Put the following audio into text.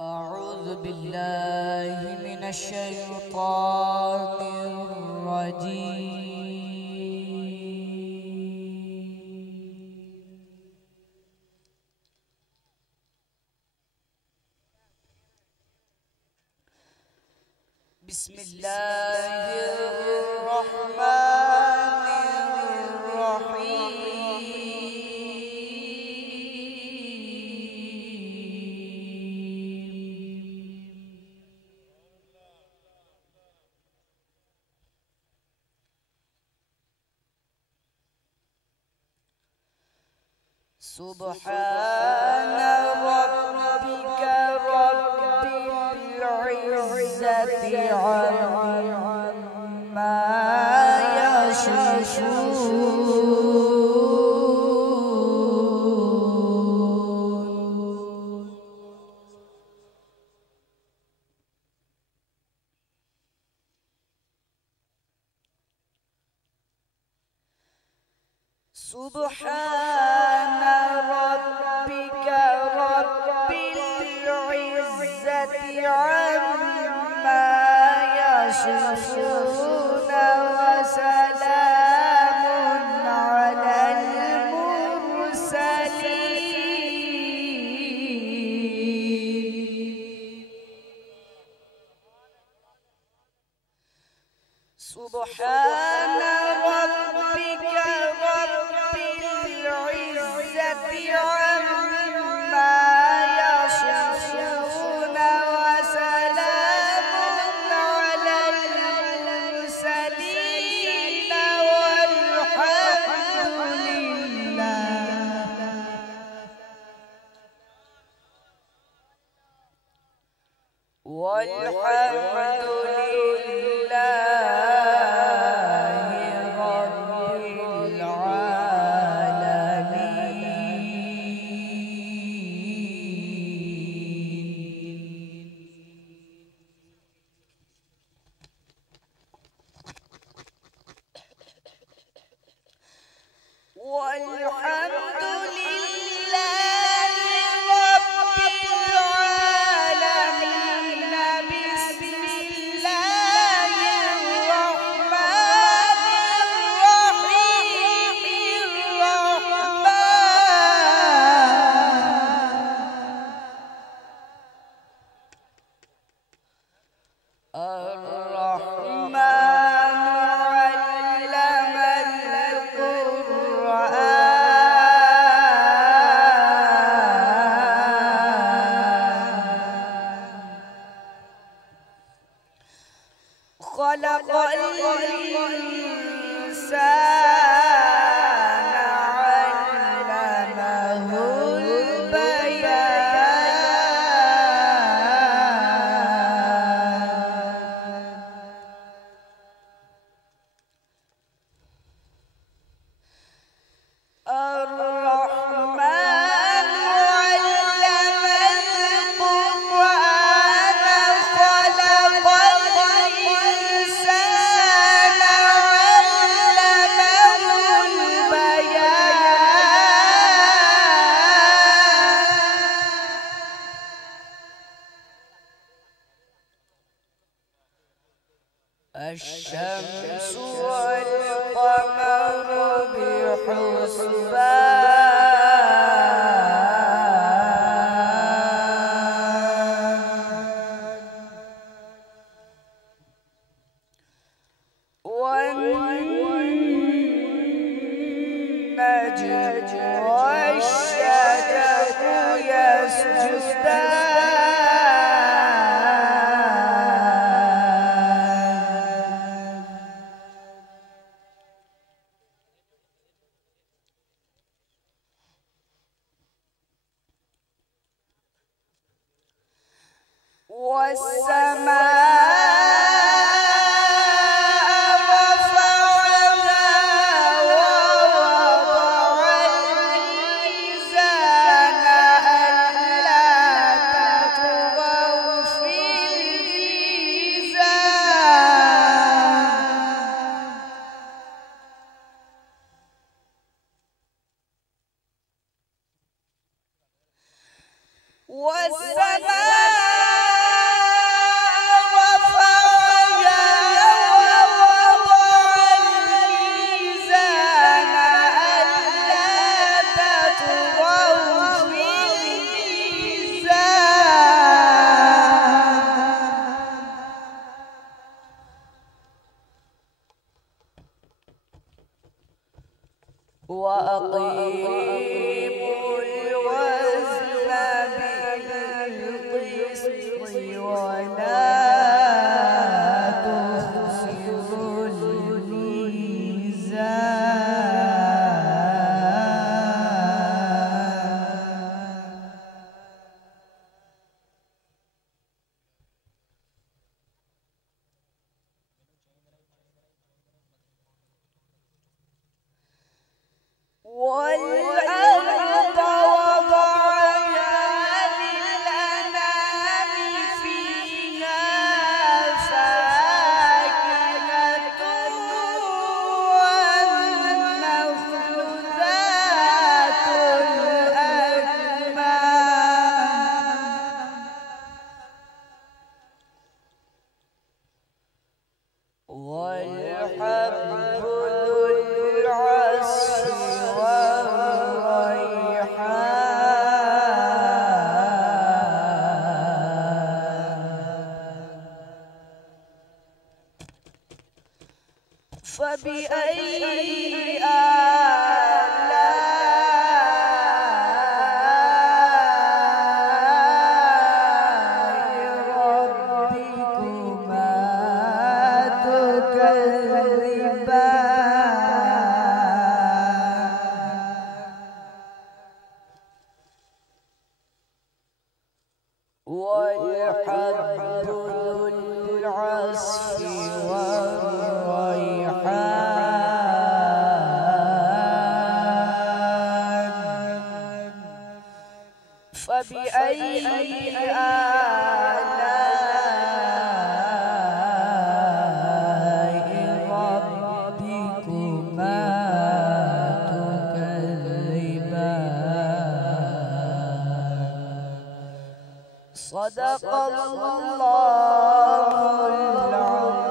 أعوذ بالله من الشيطان الرجيم. بسم الله الرحمن الرحيم. سبحان ربك رب العزة عما يصفون. سبحان ربك رب العزة عما يصفون وسلام على المرسلين. سبحان ربك رب العزة عما يصفون وسلام على المرسلين والحمد لله رب العالمين. والحمد لله رب العالمين. بسم الله الرحمن الرحيم. الرحمن علم خلق الإنسان علمه البيان. الرحمن علم القرآن خلق الإنسان علمه البيان. الشمس والقمر بحسبان. والنجم والشجر يسجدان. والسماء رفعها ووضع الميزان ألا تطغوا في الميزان. والسماء بالقسط ولا تخسروا الميزان والأرض وضعها للأنام فيها فاكهة والنخل ذات الأكمام والحب ذو العصف فبأي آلاء ربكما تكذبان والحب ذو العصف فبأي آلاء ربكما تكذبان صدق الله العظيم.